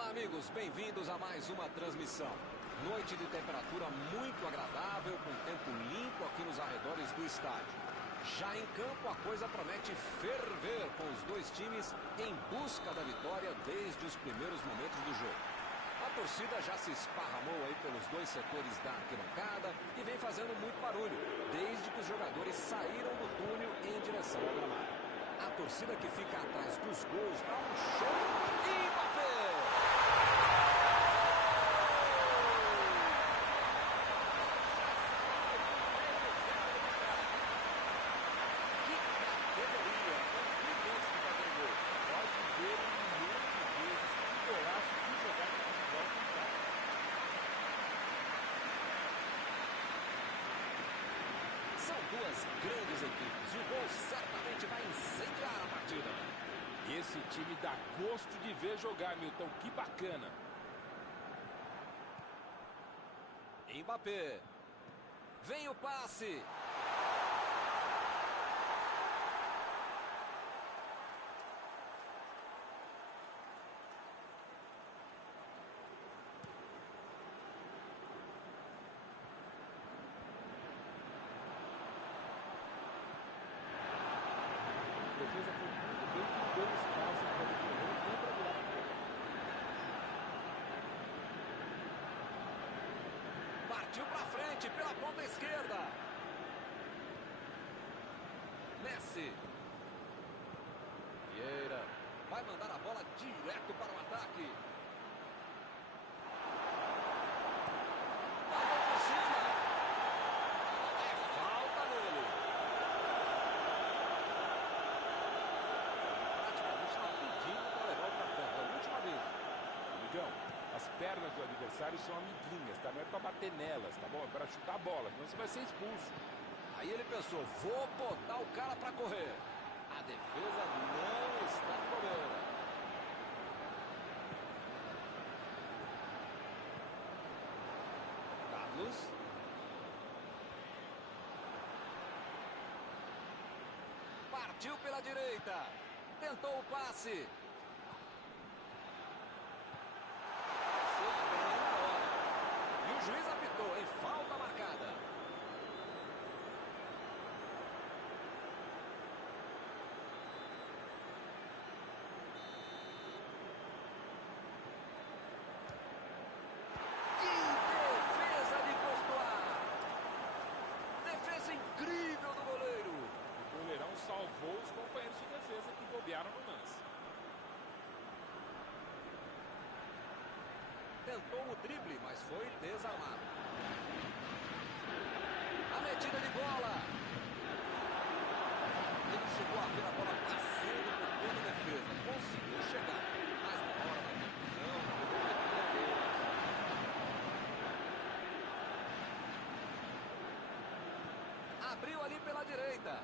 Olá, amigos, bem-vindos a mais uma transmissão. Noite de temperatura muito agradável, com tempo limpo aqui nos arredores do estádio. Já em campo, a coisa promete ferver, com os dois times em busca da vitória desde os primeiros momentos do jogo. A torcida já se esparramou aí pelos dois setores da arquibancada e vem fazendo muito barulho, desde que os jogadores saíram do túnel em direção ao gramado. A torcida que fica atrás dos gols dá um show e Mbappé! São duas grandes equipes e o gol certamente vai incendiar a partida. Esse time dá gosto de ver jogar, Milton. Que bacana. Mbappé. Vem o passe. A defesa foi muito bem, com deu espaço para ele correr contra o lado. Partiu para frente pela ponta esquerda. Messi. Vieira vai mandar a bola direto para o ataque. Bateu por cima. É falta nele. Praticamente está pedindo para levar o cartão. É a última vez. Amigão, as pernas do adversário são amiguinhas, tá? Não é pra bater nelas, tá bom? É pra chutar a bola, senão você vai ser expulso. Aí ele pensou, vou botar o cara para correr. A defesa não está no goleiro. Carlos. Partiu pela direita. Tentou o passe. E o juiz apitou em falta marcada. Que defesa de Courtois! Defesa incrível do goleiro. O goleirão salvou os companheiros de defesa que bobearam no lance. Tentou o drible, mas foi desarmado. A metida de bola. Ele chegou a ver a bola passando por toda a defesa. Conseguiu chegar. Mas na hora da conclusão, abriu ali pela direita.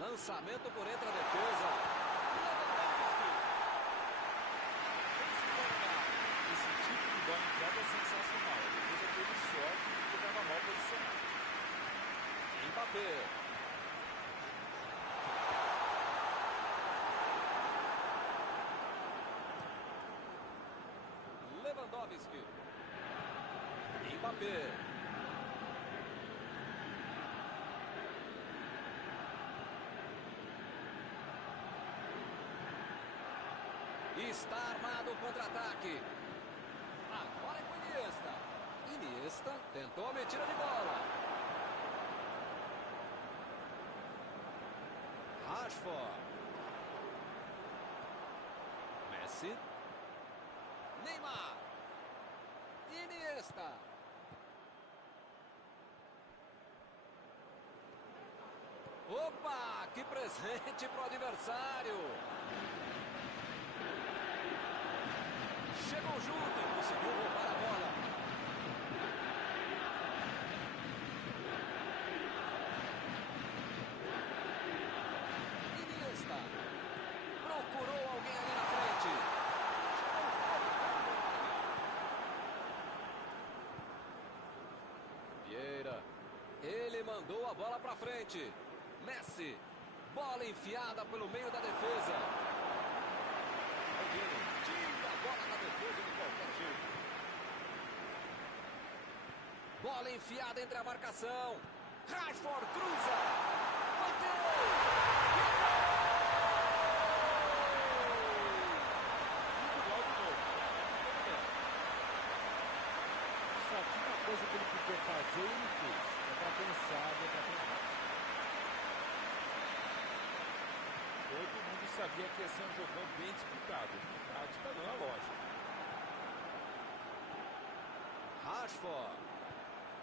Lançamento por entre a defesa. Esse tipo de bola entrada é sensacional. A defesa teve sorte porque estava mal posicionado. Mbappé. Lewandowski. Mbappé. Está armado o contra-ataque. Agora é com Iniesta. Iniesta tentou a metida de bola. Rashford. Messi. Neymar. Iniesta. Opa, que presente para o adversário. Chegou junto e conseguiu roubar a bola. Iniesta. Procurou alguém ali na frente. Vieira. Ele mandou a bola para frente. Messi. Bola enfiada pelo meio da defesa. Tira a bola da defesa Bola enfiada entre a marcação. Rashford cruza. Bateu! Só tinha uma coisa que ele podia fazer e ele fez. É pra pensar, é pra pensar. Todo mundo sabia que ia ser um jogão bem disputado. Na tática não é lógica. Rashford.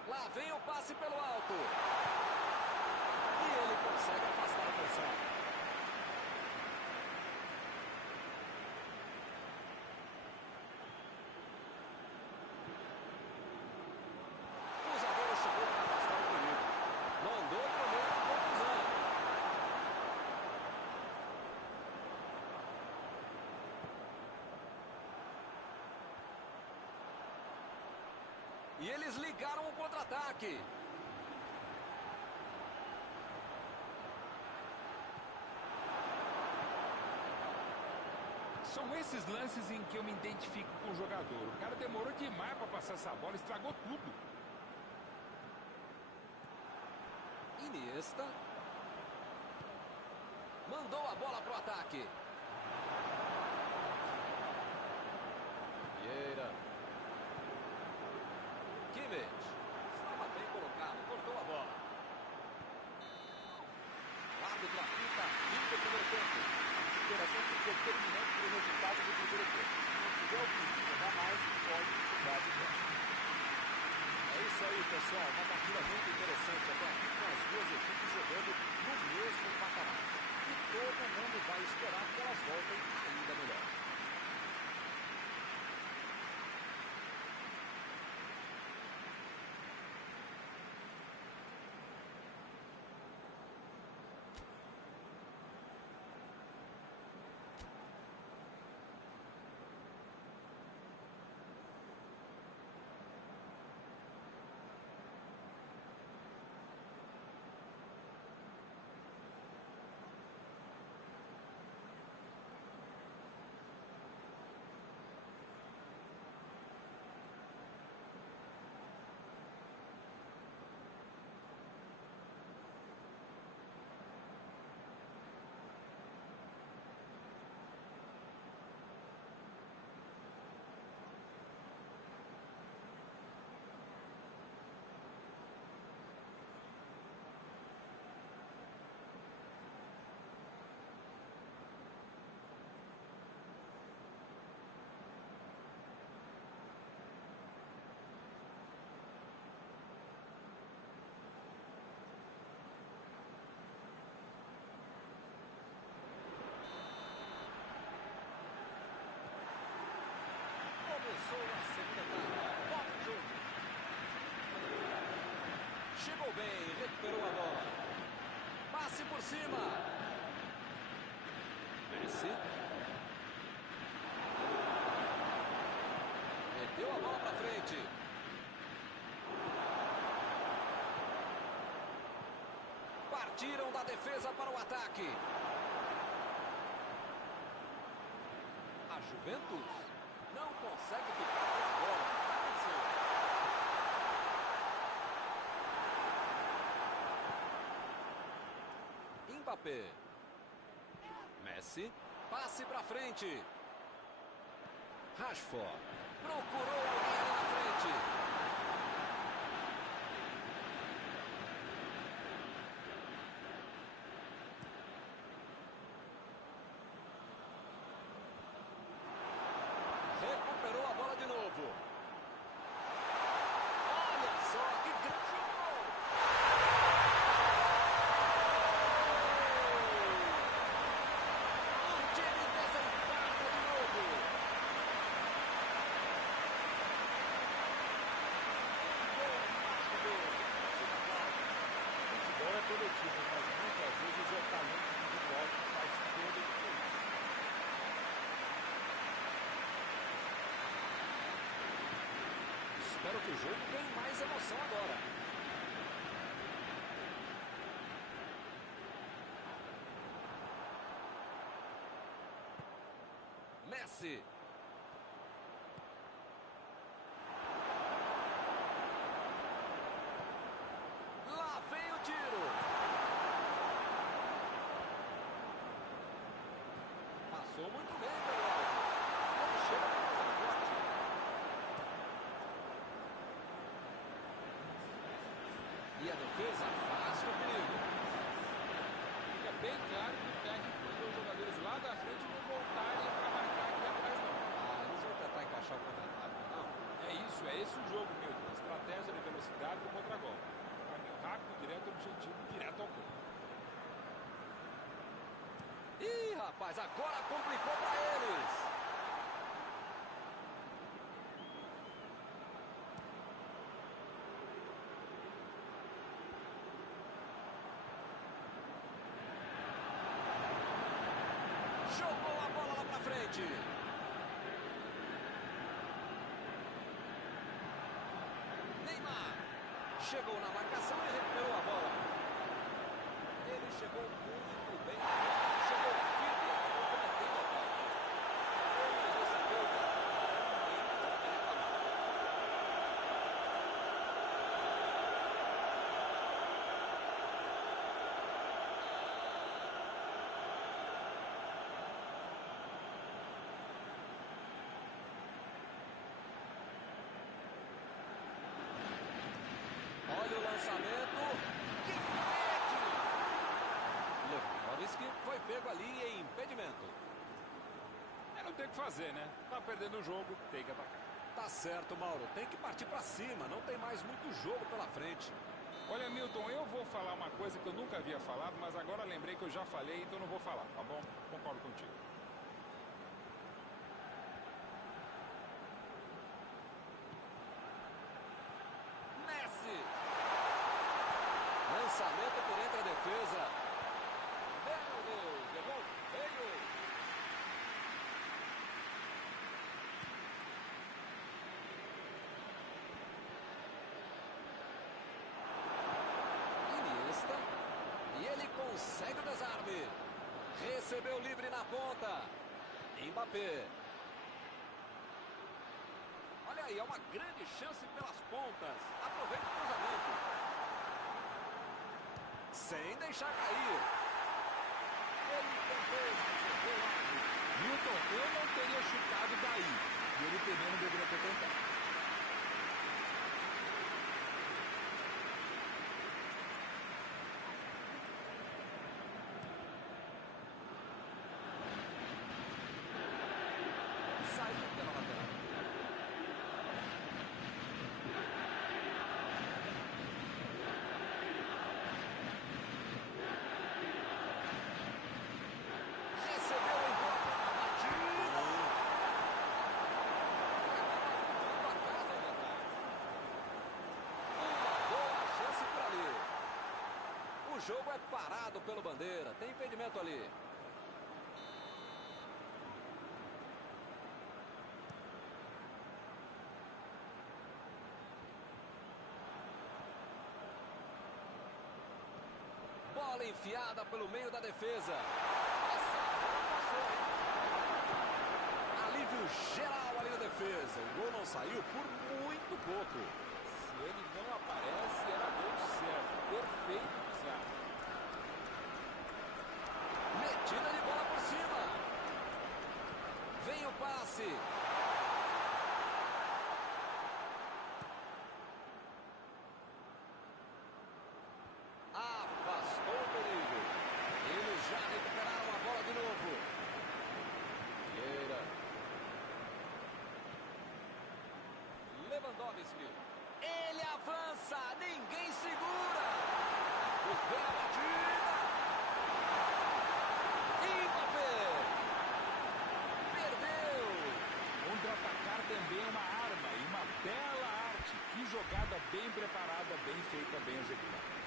Lá vem o passe pelo alto. E ele consegue afastar a pressão. O zagueiro chegou para afastar o perigo. Mandou pro meio da confusão. E eles ligaram o contra-ataque. São esses lances em que eu me identifico com o jogador. O cara demorou demais para passar essa bola, estragou tudo. Iniesta. Mandou a bola pro ataque. Vieira. Kimmich. Estava bem colocado, cortou a bola. O árbitro apita, fim do primeiro tempo. A superação foi determinante para o resultado do primeiro tempo. Se não tiver o perigo jogar mais, pode ficar de pé. É isso aí, pessoal. Uma partida muito interessante até aqui, com as duas equipes jogando no mesmo patamar. E todo mundo vai esperar que elas voltem ainda melhor. Começou a segunda etapa. Bob Jones. Chegou bem, recuperou a bola. Passe por cima. Messi. Meteu a bola para frente. Partiram da defesa para o ataque. A Juventus não consegue ficar com a bola. Mbappé. Messi. Passe para frente. Rashford. Procurou alguém ali na frente. Recuperou a bola de novo. Olha só que grande gol! O time desempata de novo. Gol maravilhoso. Futebol é coletivo, mas muitas vezes é o talento individual que faz toda a diferença. Espero que o jogo tenha mais emoção agora. Messi. E a defesa afasta o perigo. Fica bem claro que o técnico mandou os jogadores lá da frente não voltarem para marcar aqui atrás, não. Eles vão tentar encaixar o contra-ataque, não? É isso, é esse o jogo mesmo. Estratégia de velocidade e contra-golpe. Caminho rápido, direto ao objetivo, direto ao campo. Ih, rapaz, agora complicou para eles. Jogou a bola lá para frente. Neymar chegou na marcação e recuperou a bola. Ele chegou muito bem. Chegou firme e acabou cometendo a falta. Ele recebeu o cartão e não pode reclamar. Olha o lançamento. Que rede! Lewandowski foi pego ali em impedimento. Não tem o que fazer, né? Tá perdendo o jogo, tem que atacar. Tá certo, Mauro. Tem que partir pra cima. Não tem mais muito jogo pela frente. Olha, Milton, eu vou falar uma coisa que eu nunca havia falado, mas agora lembrei que eu já falei, então não vou falar, tá bom? Concordo contigo. Messi. Lançamento por entre a defesa. Meu Deus, errou feio. Iniesta. E ele consegue o desarme. Recebeu livre na ponta. Mbappé. Olha aí, é uma grande chance pelas pontas. Aproveita o cruzamento. Sem deixar cair. Ele tentou, mas errou algo. Milton, eu não teria chutado daí. E ele também não deveria ter tentado. Saiu pela lateral. Recebeu em bloco na batida. A casa ainda tá. Uma boa chance por ali. O jogo é parado pelo Bandeira. Tem impedimento ali. Bola enfiada pelo meio da defesa. Essa bola passou, hein? Alívio geral ali na defesa. O gol não saiu por muito pouco. Se ele não aparece, era gol certo. Perfeito, Thiago. Metida de bola por cima. Vem o passe. Afastou o perigo. Eles já recuperaram a bola de novo. Vieira. Lewandowski. Ele avança. Ninguém segura. Os bem a batida. Mbappé. Perdeu. Contra-atacar também é uma arma e uma bela arte. Que jogada bem preparada, bem feita, bem executada.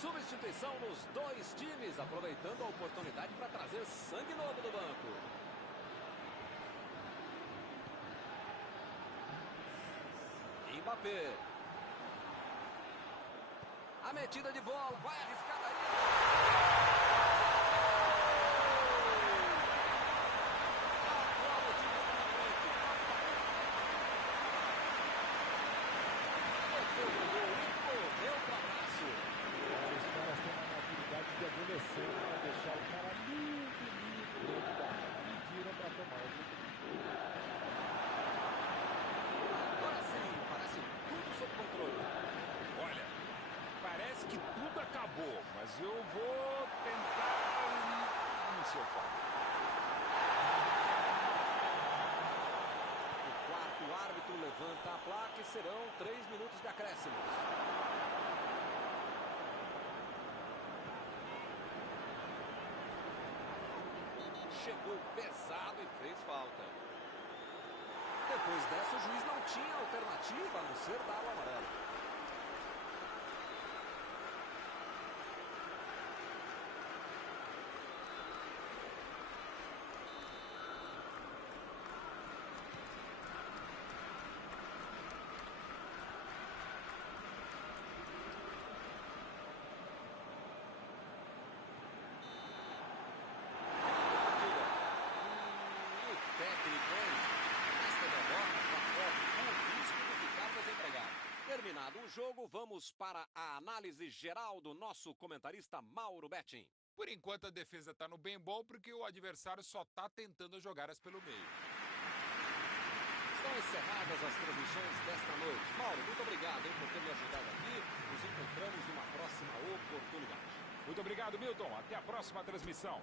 Substituição nos dois times, aproveitando a oportunidade para trazer sangue novo do banco. Mbappé. A metida de bola, vai arriscar daí. Agora o time está na frente. Meteu o gol e correu para o abraço. Os caras têm uma maturidade de adolescente para deixar o cara muito dentro da área. Pediram para tomar o gol. Agora sim, parece tudo sob controle. Olha, parece que tudo acabou, mas eu vou tentar no seu foco. O quarto árbitro levanta a placa e serão 3 minutos de acréscimos. Chegou pesado e fez falta. Depois dessa, o juiz não tinha alternativa a não ser dar o amarelo. E o técnico, hein? Nesta derrota, corre o risco de ficar desempregado. Terminado o jogo, vamos para a análise geral do nosso comentarista Mauro Betting. Por enquanto a defesa está no bem bom porque o adversário só está tentando as jogadas pelo meio. Estão encerradas as transmissões desta noite. Mauro, muito obrigado por ter me ajudado aqui. Nos encontramos numa próxima oportunidade. Muito obrigado, Milton. Até a próxima transmissão.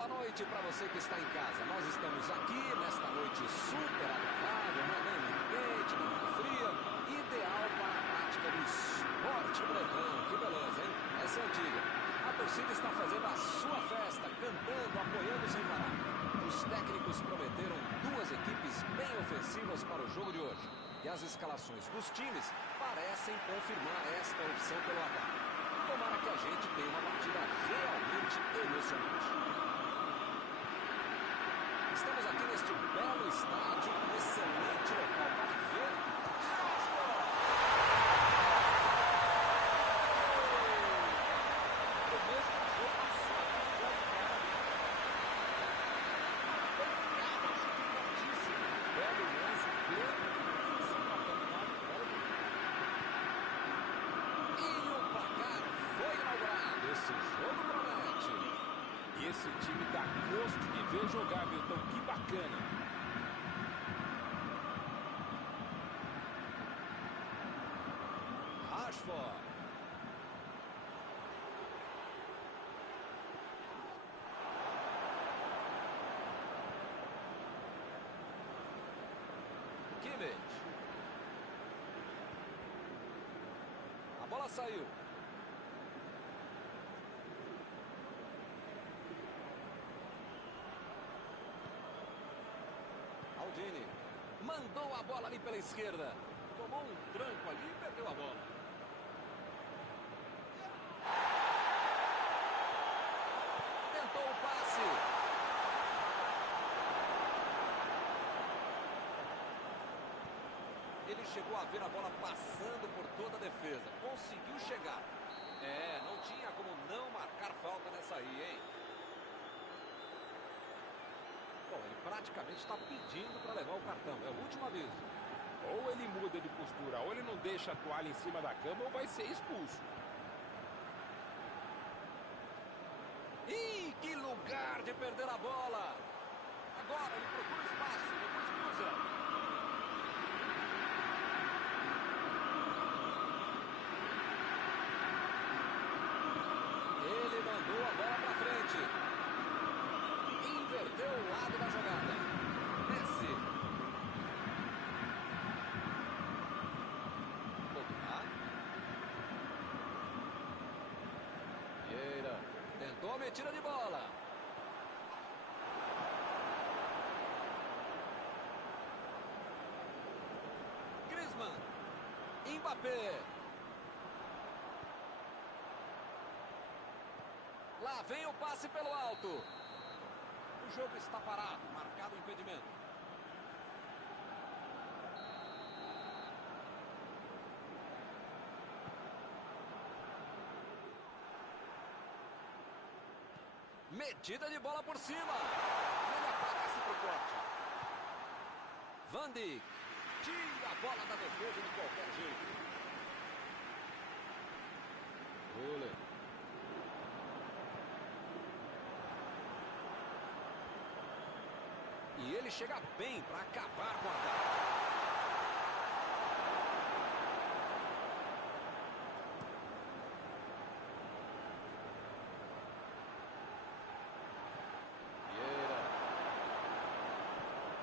Boa noite para você que está em casa. Nós estamos aqui nesta noite super agradável, não é nem muito quente, nem muito fria. Ideal para a prática do esporte bretão. Que beleza, hein? Essa é antiga. A torcida está fazendo a sua festa, cantando, apoiando sem parar. Os técnicos prometeram duas equipes bem ofensivas para o jogo de hoje. E as escalações dos times parecem confirmar esta opção pelo ataque. Tomara que a gente tenha uma partida realmente emocionante. Estamos aqui neste belo estádio, um excelente local para ver. O mesmo jogo só que foi cara. Chute fortíssimo. Belo lance, pleno de definição para terminar. E o placar foi inaugurado. Esse jogo promete. E esse time dá gosto de ver jogar, Milton. Que bacana. Rashford. Kimmich. A bola saiu. Aldini mandou a bola ali pela esquerda. Tomou um tranco ali e perdeu a bola. Tentou o passe. Ele chegou a ver a bola passando por toda a defesa. Conseguiu chegar. Não tinha como não marcar falta nessa aí, hein? Bom, ele praticamente está pedindo para levar o cartão. É o último aviso. Ou ele muda de postura, ou ele não deixa a toalha em cima da cama, ou vai ser expulso. Ih, que lugar de perder a bola! Agora ele procura espaço, depois cruza. Ele mandou a bola para frente. Inverteu o lado da jogada. Messi. Pogba. Vieira. Tentou a metida de bola. Griezmann. Mbappé. Lá vem o passe pelo alto. O jogo está parado, marcado o impedimento. Metida de bola por cima. Ele aparece pro corte. Van Dijk. Tira a bola da defesa de qualquer jeito. Müller. E ele chega bem para acabar com a ataque. Vieira.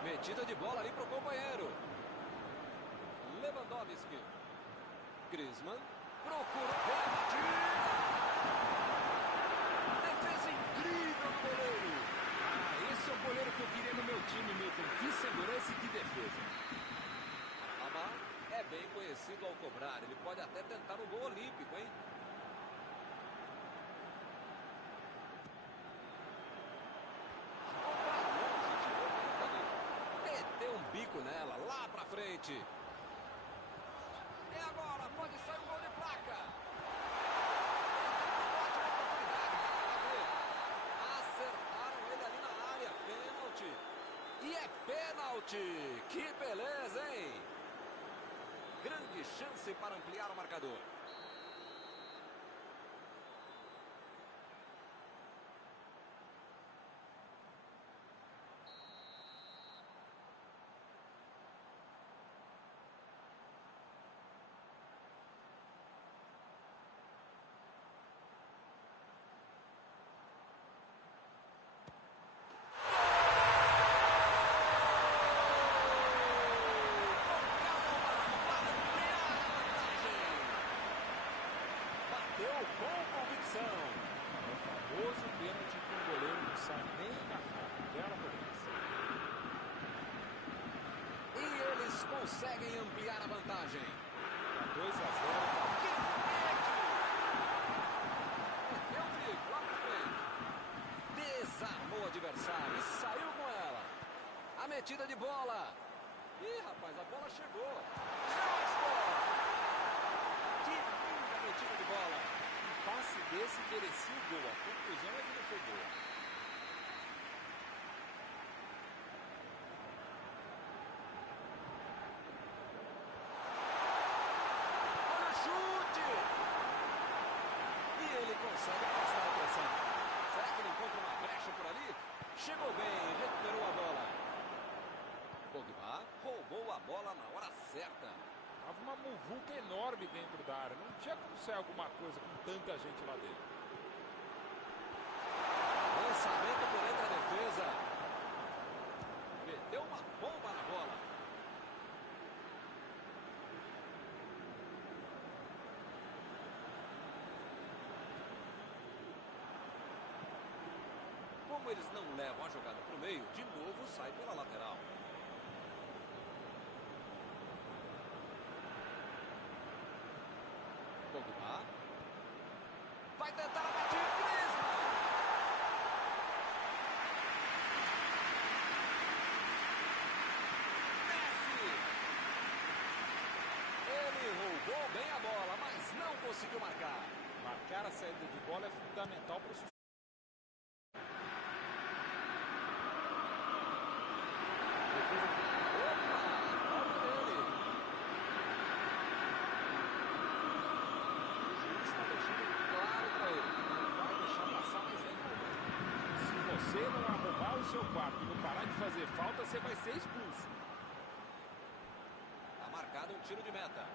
Metida de bola ali para o companheiro. Lewandowski. Griezmann. Procura o pênalti. Defesa incrível do goleiro. Esse é o goleiro que eu queria no meu time, Milton. Que segurança e que defesa. Alaba é bem conhecido ao cobrar. Ele pode até tentar o gol olímpico, hein? Meteu um bico nela, lá pra frente. É agora, pode sair um gol de placa. Ótima oportunidade, acertaram ele ali na área, pênalti. E é pênalti, que beleza, hein? Grande chance para ampliar o marcador. bateu com convicção. É o famoso pênalti que o goleiro não sai nem na foto. Bela cobrança. E eles conseguem ampliar a vantagem. 2 a 0. Que foguete! Meteu o drible lá pra frente. Desarmou o adversário e saiu com ela. A metida de bola. Ih, rapaz, a bola chegou. Rashford! Que linda metida de bola. Um passe desse merecia o gol. A conclusão é que não foi boa. Olha o chute! E ele consegue afastar a pressão. Será que ele encontra uma brecha por ali? Chegou bem, recuperou a bola. Pogba roubou a bola na hora certa. Tava uma muvuca enorme dentro da área. Não tinha como sair alguma coisa com tanta gente lá dentro. Lançamento por entre a defesa. Meteu uma bomba na bola. Como eles não levam a jogada para o meio, de novo sai pela lateral. Pogba. Vai tentar a batida. Griezmann. Messi. Ele roubou bem a bola, mas não conseguiu marcar. Marcar a saída de bola é fundamental para o sucesso. Se você não arrumar o seu quarto e não parar de fazer falta, você vai ser expulso. Está marcado um tiro de meta.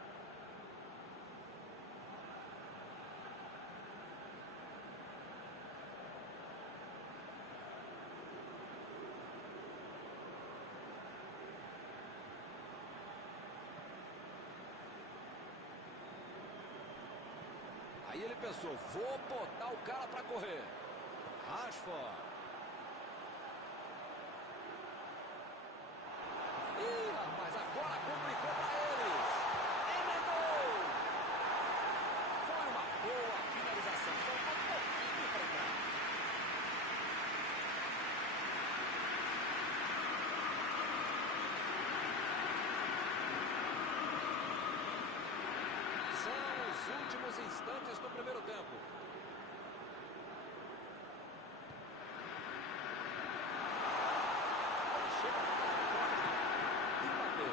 Aí ele pensou, vou botar o cara para correr. Rashford. Ih, rapaz, agora complicou para eles. Emendou. Foi uma boa finalização. Faltou um pouquinho para entrar. São os últimos instantes do primeiro tempo. Chega para fazer o corte. Mbappé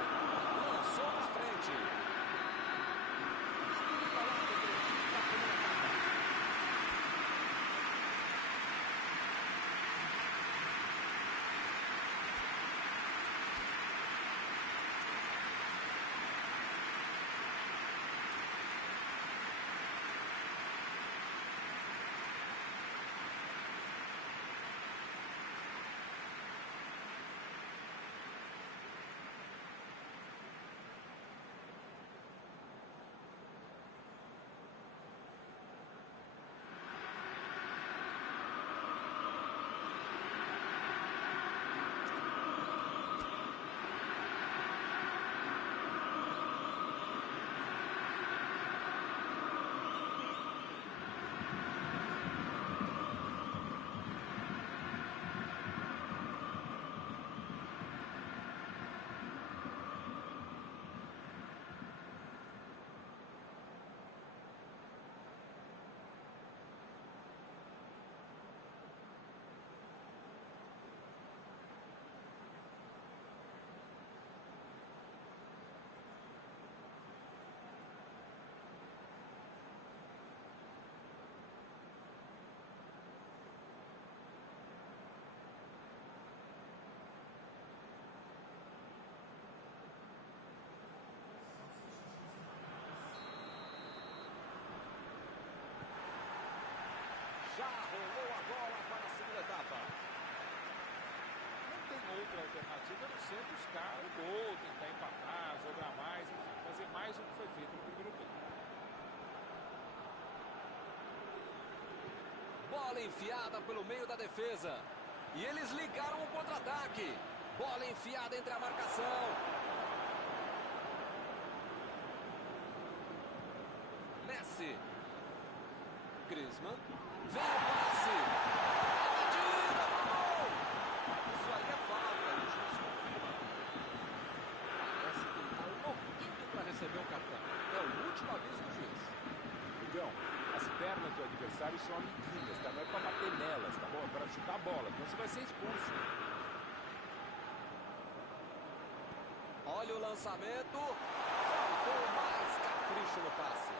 lançou para frente. Olha lá, tá comendo a taca. Já rolou a bola para a segunda etapa. Não tem outra alternativa a não ser buscar o gol, tentar empatar, jogar mais, enfim, fazer mais do que foi feito no primeiro tempo. Bola enfiada pelo meio da defesa. E eles ligaram o contra-ataque. Bola enfiada entre a marcação. Messi. Griezmann. Vem o passe. A batida pro gol. Isso aí é falta. E o juiz confirma. Parece que ele está louquinho para receber o cartão. É o último aviso do juiz. Migão, as pernas do adversário são amiguinhas, tá? Não é pra bater nelas, tá bom? É pra chutar a bola, então você vai ser expulso. Olha o lançamento. Faltou mais capricho no passe.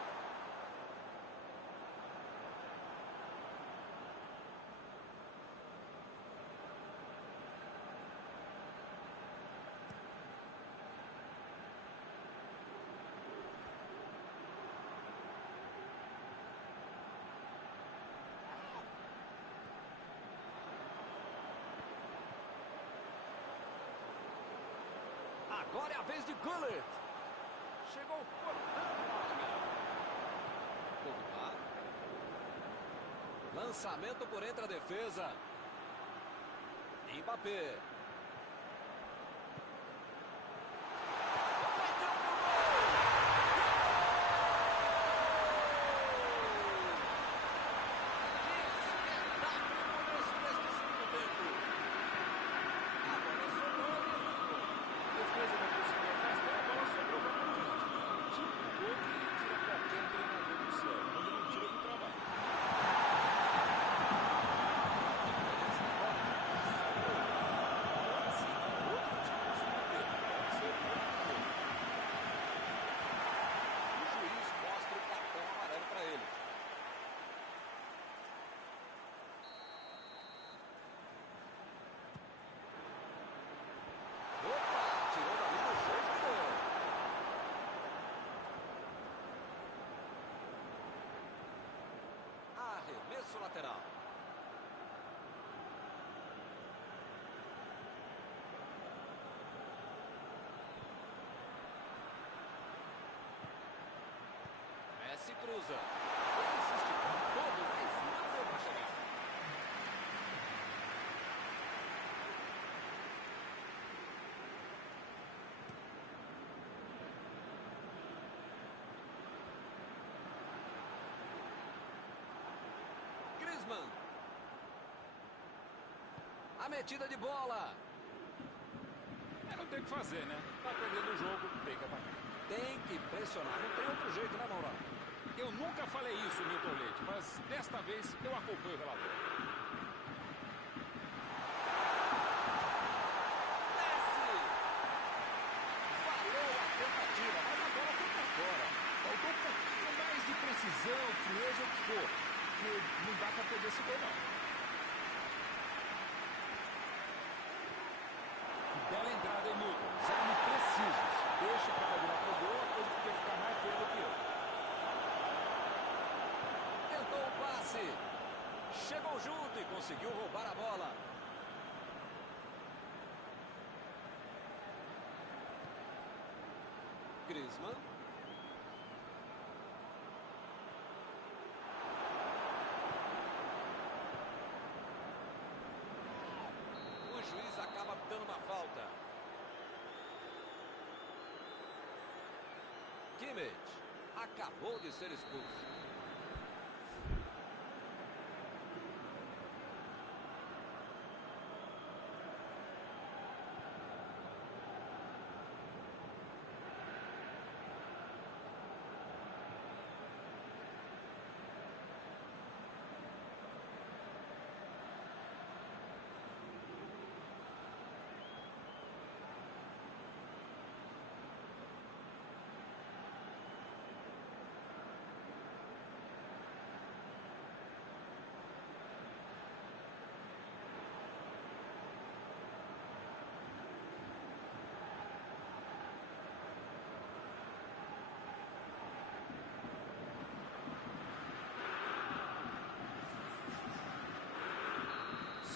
Agora é a vez de Gullit. Chegou cortando a linha. Pogba. Lançamento por entre a defesa. Mbappé. Bateu pro gol. Que espetáculo começo deste segundo tempo. Agora sobrou o Liverpool. A defesa não conseguiu afastar, a bola sobrou pra Modric. O tipo de gol que tira qualquer treinador do sério, quando não tira do trabalho. Arremesso lateral. Messi cruza. Ele se esticou todo, mas não deu para chegar. Griezmann. A metida de bola. Não tem o que fazer, né? Tá perdendo o jogo, tem que atacar. Tem que pressionar. Não tem outro jeito, né, Maurão? Eu nunca falei isso, Milton Leite, mas desta vez eu acompanho o relator. Messi. Valeu a tentativa, mas a bola foi para fora. Faltou um pouquinho mais de precisão, frieza, o que for. Porque não dá pra perder esse gol, não. Que bela entrada, hein, Milton? Exame precisos. Deixa pra virar pro gol, a coisa podia ficar mais feia do que eu. Tentou o passe. Chegou junto e conseguiu roubar a bola. Griezmann. O juiz acaba dando uma falta. Kimmich acabou de ser expulso.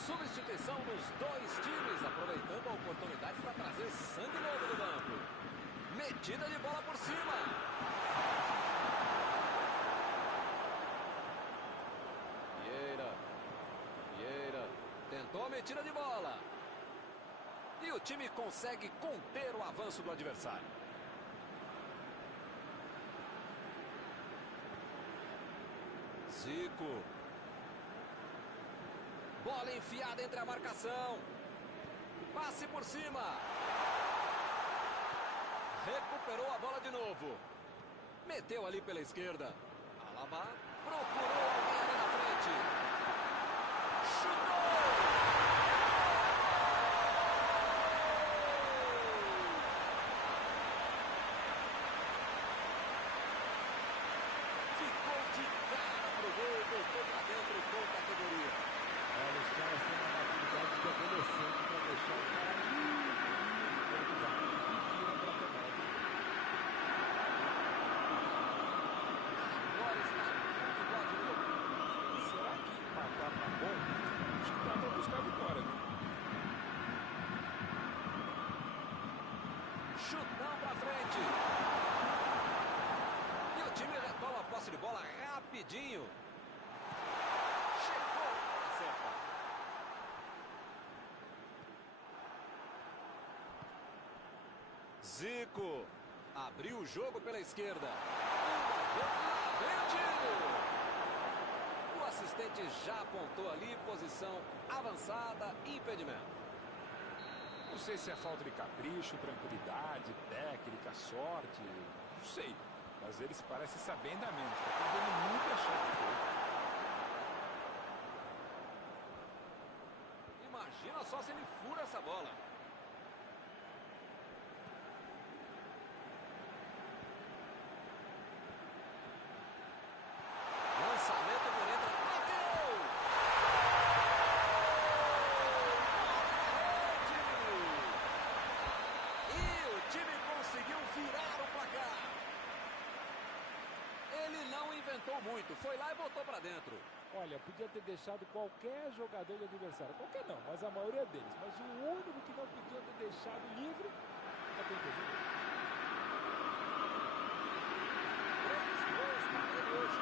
Substituição dos dois times, aproveitando a oportunidade para trazer sangue novo do banco. Metida de bola por cima. Vieira. Tome tira de bola. E o time consegue conter o avanço do adversário. Zico. Bola enfiada entre a marcação. Passe por cima. Recuperou a bola de novo. Meteu ali pela esquerda. Alaba procurou alguém ali na frente. Chutou! Ficou de cara pro gol, voltou pra dentro com categoria. Olha, os caras têm uma maturidade de adolescente para deixar o cara livre e viram para tomar. Agora está tudo igual de novo. Será que empatar tá bom? Acho que dá para buscar a vitória, viu? Chutão pra frente. E o time retoma a posse de bola rapidinho. Chegou na certa. Zico. Abriu o jogo pela esquerda. O assistente já apontou ali, posição avançada, impedimento. Não sei se é falta de capricho, tranquilidade, técnica, sorte, não sei. Mas eles parecem saber ainda menos. Está perdendo muita chance de gol. Imagina só se ele fura essa bola. Lançamento por dentro. Bateu! E o time conseguiu virar o placar. Ele não inventou muito. Foi lá e botou pra dentro. Olha, podia ter deixado qualquer jogador do adversário. Qualquer não, mas a maioria deles. Mas o único que não podia ter deixado livre é quem fez o gol. 3 gols para ele hoje.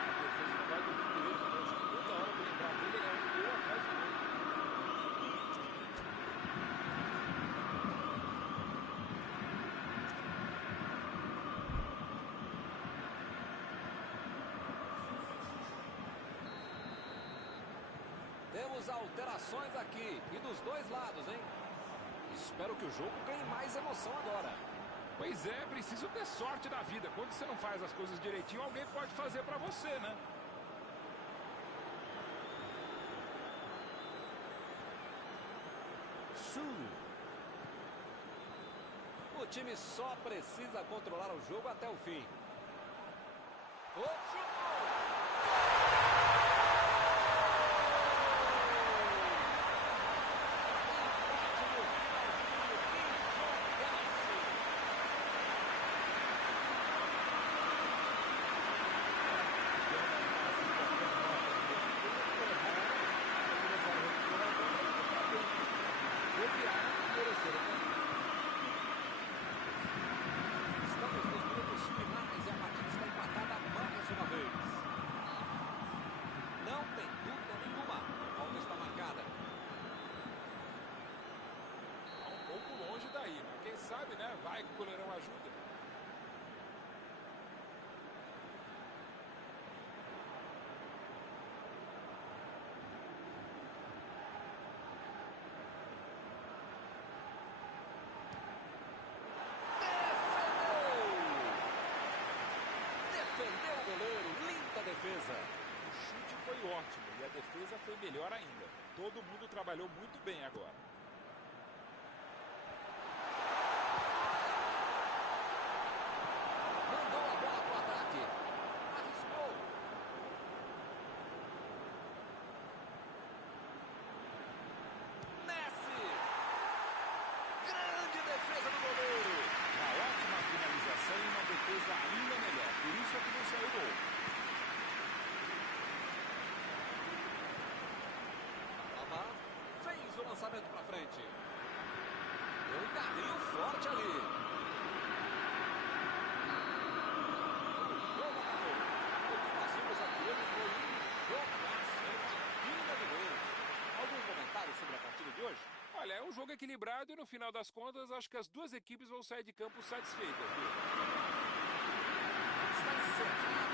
A defesa não vai dormir direito, não. Acho que toda hora pra lembrar dele é um gol atrás do gol. Temos alterações aqui. E dos dois lados, hein? Espero que o jogo ganhe mais emoção agora. Pois é, preciso ter sorte da vida. Quando você não faz as coisas direitinho, alguém pode fazer pra você, né? O time só precisa controlar o jogo até o fim. Chutou! Estamos nos minutos finais e a partida está empatada mais uma vez. Não tem dúvida nenhuma. A falta está marcada. Tá um pouco longe daí, mas quem sabe, né? Vai que o goleirão ajuda. Defendeu o goleiro. Linda defesa. O chute foi ótimo e a defesa foi melhor ainda. Todo mundo trabalhou muito bem agora. Mandou a bola pro ataque. Arriscou. Messi. Grande defesa do goleiro. Uma ótima finalização e uma defesa ainda melhor. Por isso é que não saiu gol. Alaba fez o lançamento pra frente. Deu um carrinho forte ali. O jogo acabou. O que nós vimos aqui hoje foi um jogaço. jogo equilibrado e, no final das contas, acho que as duas equipes vão sair de campo satisfeitas. Está encerrado